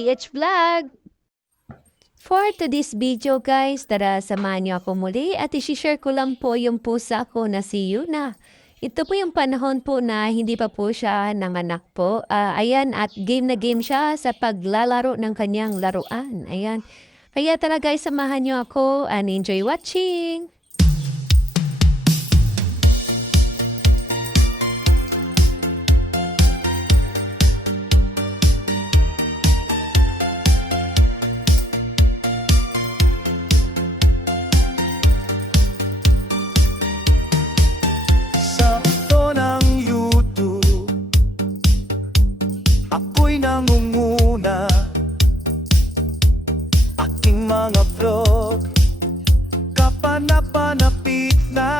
PH Vlog! For today's video guys, tara samahan niyo ako muli at isi-share ko lang po yung pusa ko na si Yuna. Ito po yung panahon po na hindi pa po siya nanganak po. Ayan, at game na game siya sa paglalaro ng kanyang laruan. Ayan. Kaya tara guys, samahan niyo ako and enjoy watching! Ako'y nangunguna, aking mga vlog kapanapanapit na.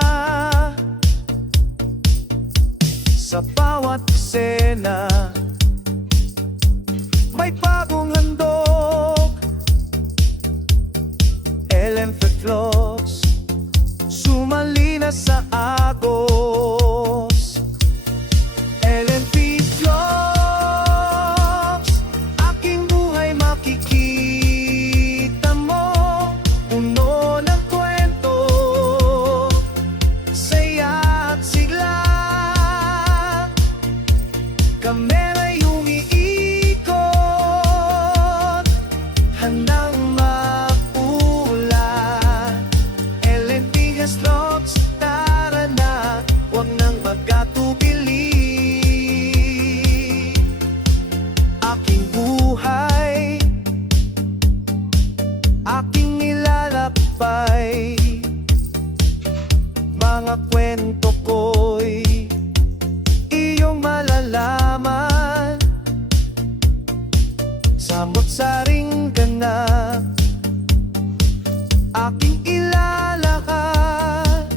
Sa bawat eksena may bagong handog. LMF Vlogs sumali na sa agos. LMF Vlogs, aking buhay makikita mo. Puno ng kwento, saya at sigla. Kamera'y umiikot, handang maula. LMF Vlogs, tara na, huwag nang magkatubili. Aking buhay, aking nilalakbay, mga kwento ko'y iyong malalaman. Samot-saring ganap, aking ilalakad.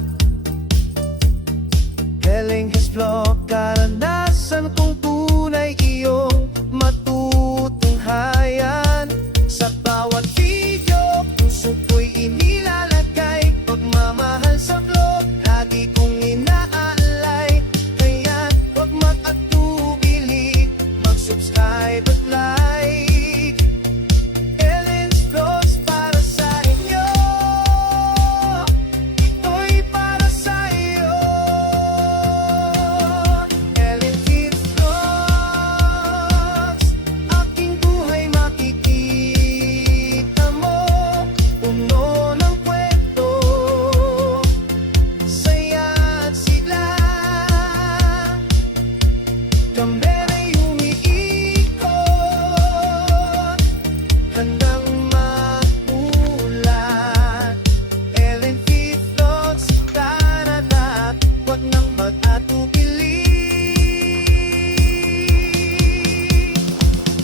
LMF Vlog, karanasan kong tunay iyong matutunghayan. Sa bawat video, puso ko'y inilalagay. Pagmamahal sa vlog, lagi kong inaalay. Kaya huwag mag-atubili, mag-subscribe at like. LMF Vlogs para sa inyo, ito'y para sa iyo. LMF Vlogs, aking buhay makikita mo. Puno ng kwento, saya at sigla. Kamera'y umiikot, handang magulat. LMF Vlogs, tara na, huwag nang mag-atubili.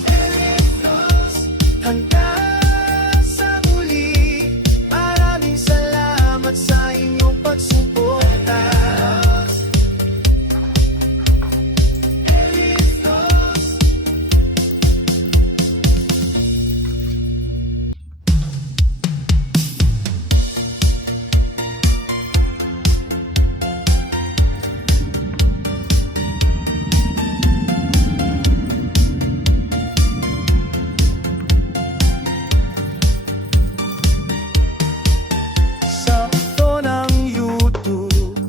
LMF Vlogs, hanggang sa muli. Maraming salamat sa inyong pagsuporta. LMF Vlogs. Sa ito ng YouTube,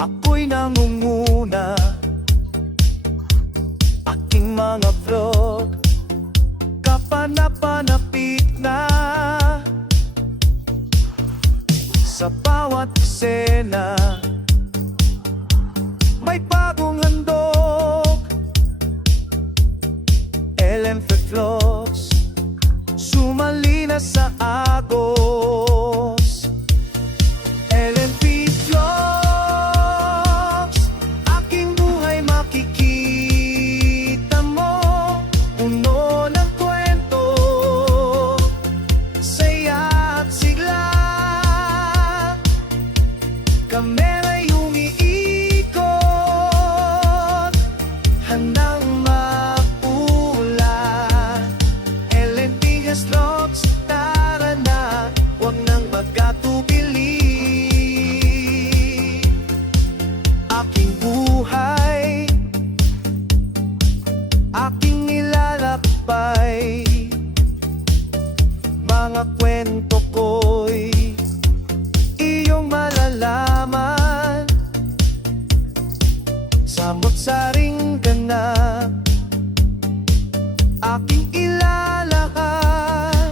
ako'y nangunguna, aking mga vlog kapanapanapit na. Sa bawat eksena may bagong handog. LMF Vlogs sumali na sa agos. LMF Vlogs, aking buhay makikita mo. Puno ng kwento, saya at sigla. Kamera'y umiikot, handang maula. LMF Vlogs, tara na, huwag nang magkatubili. Aking buhay, aking nilalakbay. kamot saring ganap, aking ilalahad.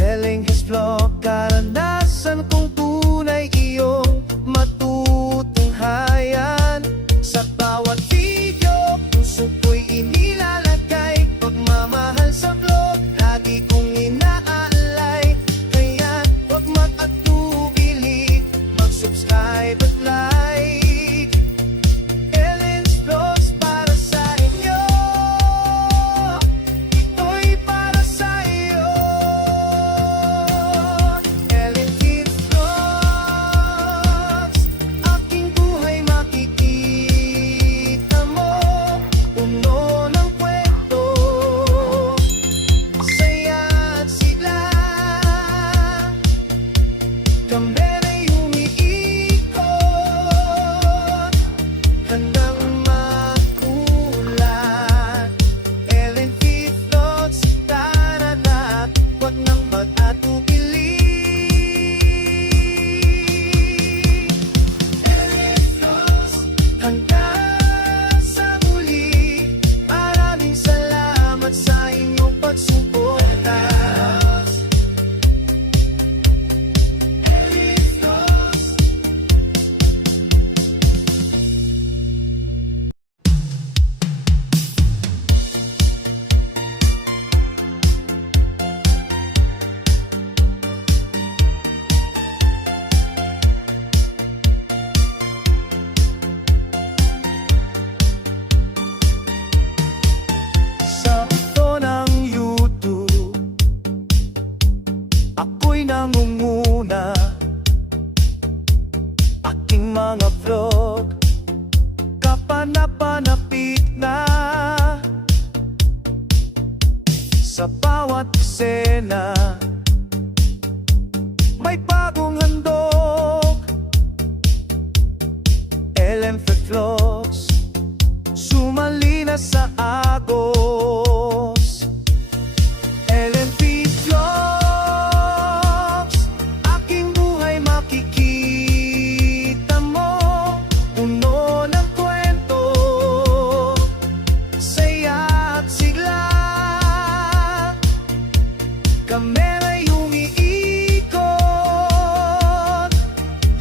Heling Hislop, karanasan kong tunay iyong matutunghayan. Sa bawat video, puso ko'y inilalagay, pagmamahal sa vlog, lagi kong inaalay. Kaya huwag mag-atubili, mag-subscribe at like. Ellen's Vlogs para sa inyo, ito'y para sa iyo. Ellen Kids Vlogs, aking buhay makikita mo, puno ng kwento, saya at sigla. Kami na'y umiikot, handang makulat. Ellen Kids Vlogs, tara na, huwag nang mag-atubili. Ellen Vlogs, hanggang sa muli, maraming salamat sa inyong pagsuporta. Ellen Vlogs. Sa ito ng YouTube, ako'y nangunguna. Aking mga vlog, kapanapanapit na. Sa bawat eksena, may bagong handog. Ellen Vlogs, sumali na sa agos. Ellen Vlogs, aking buhay makikita mo, puno ng kwento, saya at sigla. Kami na'y umiikot,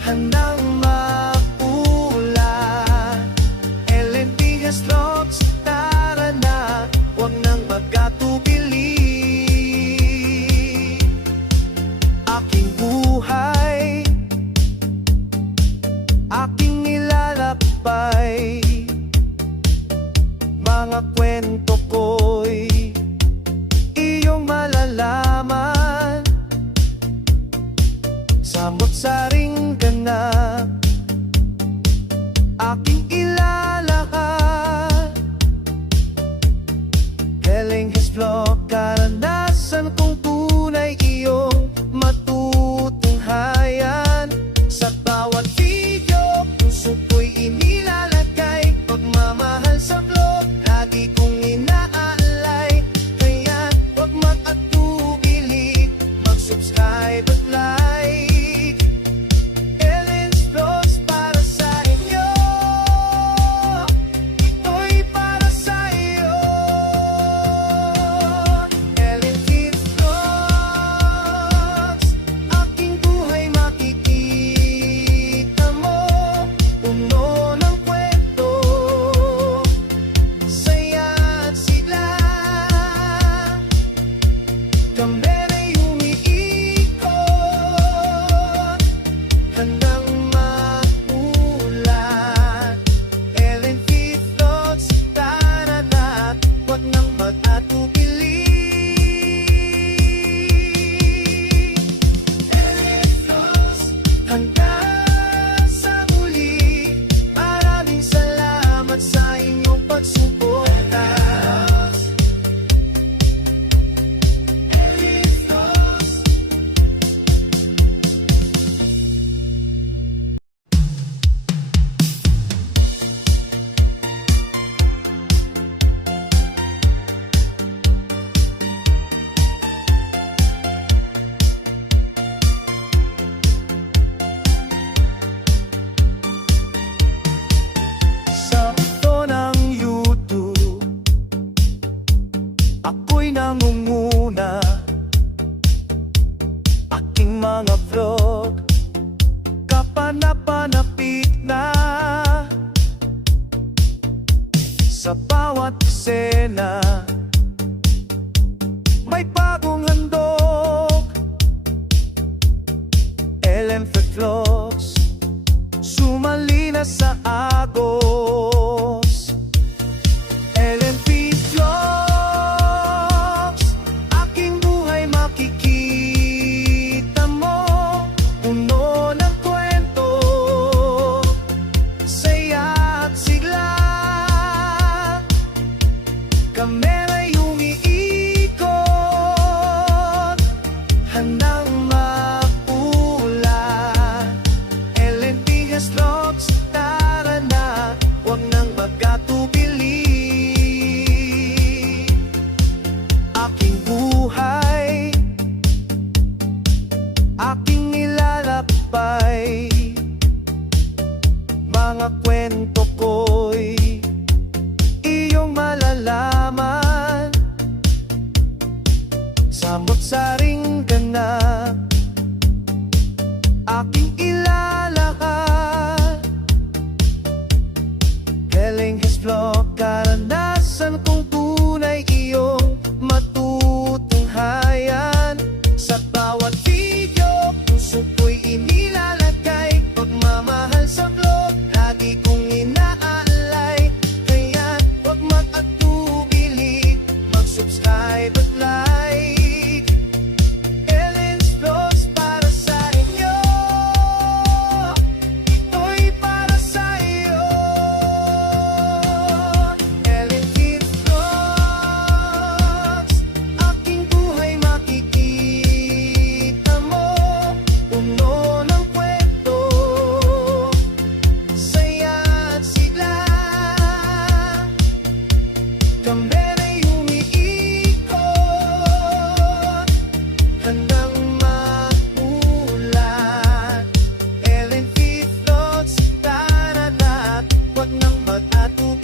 handang makulat. Ellen Vlogs, tara na, na sa Agos. LNP Vlogs, aking buhay makikita mo. Puno ng kwento, saya at sigla. Kamera'y umiikot, handang mapula. LNP Vlogs, tara na, huwag nang magkatubili. Aking buhay, aking nilalakbay. Mga kwento ko'y iyong malalaman. Samot-saring ganap, aking ilalahad. Galing Vlog, karanasan kong tunay iyong matutunghayan. Sa bawat video, puso ko'y inilalagay. Pagmamahal sa vlog, lagi kong inaalay. Kaya huwag mag-atubili, mag-subscribe at like. Ellen's Vlogs para sa inyo, ito'y para sa iyo. Ellen Vlogs, aking buhay makikita mo. Puno ng kwento, saya at sigla. Kamera'y umiikot, handang magmulat. Ellen Vlogs, tara na, huwag nang mag-atubili.